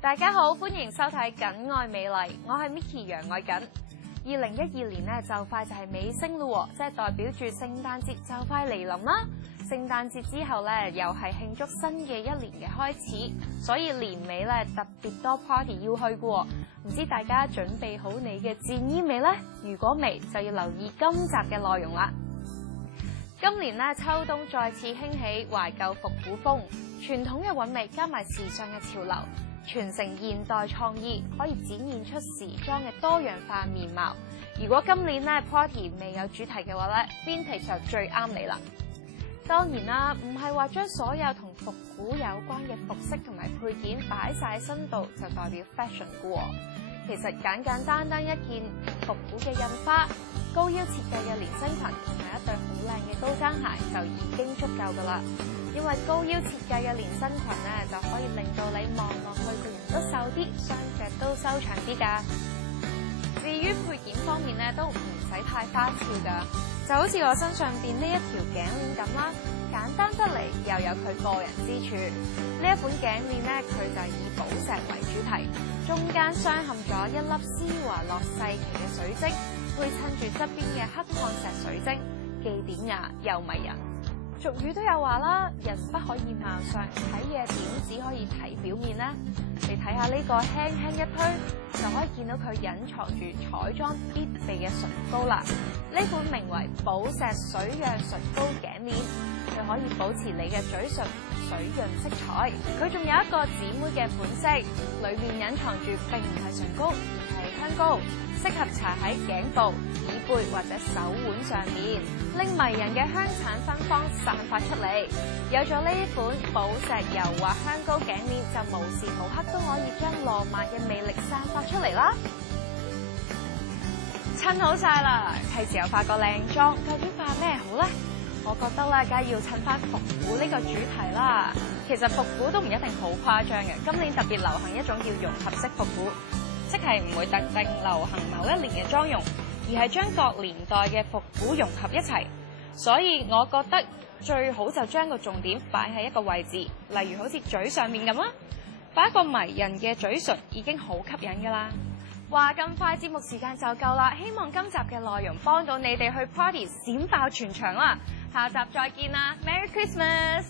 大家好，歡迎收睇《緊愛美麗》，我係 Micky 楊愛緊。2012年咧就快就係尾聲咯，即係代表住聖誕節就快嚟臨啦。聖誕節之後咧又係慶祝新嘅一年嘅開始，所以年尾咧特別多 party 要去嘅。唔知大家準備好你嘅戰衣未呢？如果未，就要留意今集嘅內容啦。今年咧秋冬再次興起懷舊復古風，傳統嘅韻味加埋時尚嘅潮流，傳承現代創意，可以展現出時裝嘅多樣化面貌。如果今年咧 party 未有主題嘅話咧 ，vintage 就最啱你啦。當然啦，唔係話將所有同復古有關嘅服飾同埋配件擺晒身度就代表 fashion 嘅喎。其實簡簡單單一件復古嘅印花、高腰設計嘅連身裙同埋一對好靚嘅高踭鞋就已經足夠㗎啦。因為高腰設計嘅連身裙咧，就可以令到你望落去個人都瘦啲，雙腳都修長啲㗎。至於配件方面咧，都唔使太花俏㗎，就好似我身上邊呢一條頸鏈咁啦，簡單得嚟又有佢個人之處。呢一款頸鏈咧，佢就以寶石為主題，中間鑲嵌咗一粒絲滑落細奇嘅水晶，配襯住側邊嘅黑礦石水晶，既典雅又迷人。俗語都有話啦，人不可以貌相，睇嘢點只可以睇表面呢？你睇下呢個輕輕一推，就可以見到佢隱藏住彩妝必備嘅唇膏啦。呢款名為寶石水漾唇膏頸鏈，佢可以保持你嘅嘴唇水潤色彩。佢仲有一個姊妹嘅款式，裏面隱藏住並唔係唇膏，而係香膏，適合搽喺頸部、耳背或者手腕上面，令迷人嘅香橙芬芳散發出嚟。有咗呢款寶石柔滑香膏頸鏈，就無時無刻都可以將浪漫嘅魅力散發出嚟啦。襯好晒啦，係時候化個靚妝，究竟化咩好呢？我覺得咧，梗係要襯翻復古呢個主題啦。其實復古都唔一定好誇張嘅，今年特別流行一種叫融合式復古，即係唔會特定流行某一年嘅妝容，而係將各年代嘅復古融合一齊。所以我覺得最好就將個重點擺喺一個位置，例如好似嘴上面咁啦，擺一個迷人嘅嘴唇已經好吸引㗎啦。話咁快節目時間就夠啦，希望今集嘅內容幫到你哋去 party 閃爆全場啦！下集再見啦，Merry Christmas！